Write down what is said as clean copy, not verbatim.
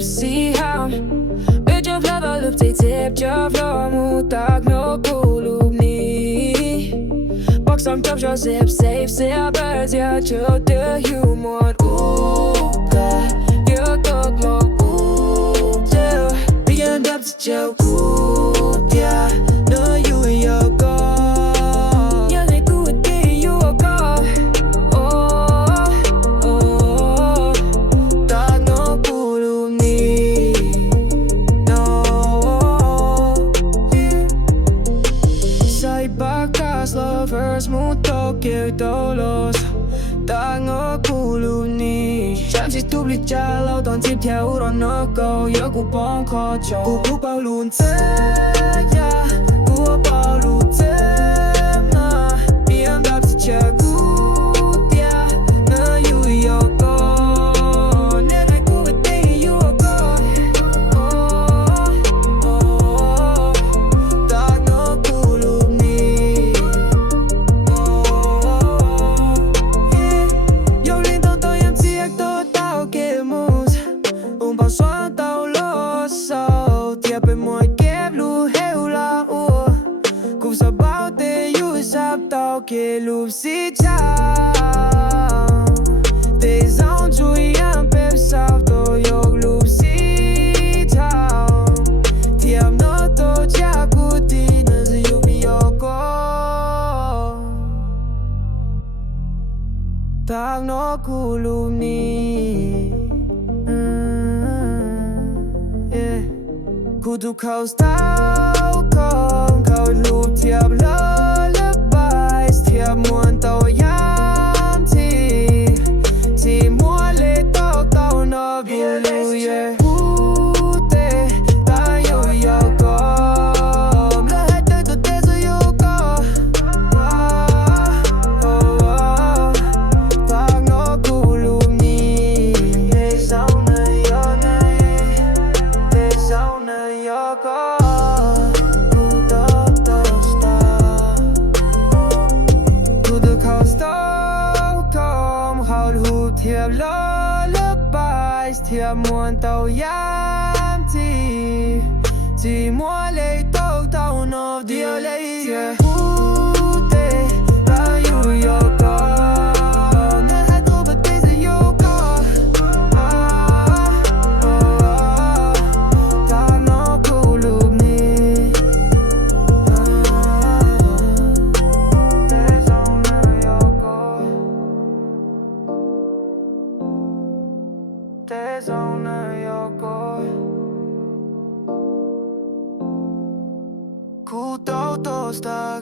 บสีหามเป็นเจ้าพระบาลูบใจเจ็บเจ้าพระมูตากนกกูลูบนี้บอกสองจบชอบเซฟเสียเบอร์เสียเจอเดืออยู่หมดแต่เยอะตกหลอกเจอเรียนดับจะเจอเดียเนื้ออยู่ยาวก็ยังให้กูดีอยู่ก็โอ้ตากนกกูลูบนี้ no Sai bakas lovers muto que tolosตากนกกูลูบนี้ฉันสิทุบลิจาเราตอนที่แถวรอนกก็เยอะกูป้องคอโจกูผู้เป่าลูนเธอยากูเป่าลูนเธอมาเพียงแบบที่เจอกูเดียเนื้ออยู่ยาวก็เนี่ยให้กูไปตีอยู่ก็โอ้ตากนกกูลูบนี้Soan tao lo sao Thiệp bên môi kép lu heo la ua Cũng sao bao tê yu sắp tao kê lụp xí chào Tê dòng chui em bếp sao tôi yog lụp xí chào Thiệp nó tô cha cụ tì nơ dư yu mi yog ko Tag nó cụ lụp niกูถูกเขาสตาวของเขาลูบเทียบlullabyเทียบมวนเต้ายามที่มัวเลยเต้านอบิลูเย่พูเตตาโยโยก็แล้วให้เธอตัวเตะจะโยก็ตากนกกูลูบนี้เฮ้ยสาวเนยยอเนยเฮ้ยสาวเนยยอก็กูต้องสตาร์กูจะเข้าสตาร์คอมเขาหูเทียบlullabyเทียบมวนเต้ายามที่มัวเลยเต้านอเดียวเลยพูเตตาอยู่ยอก็เนี่ยให้ตัวเป็นเตจะยอก็ตากนกกูลูบนี้เตสองเนยยอก็เตสองเนยยอก็กูโตสตาก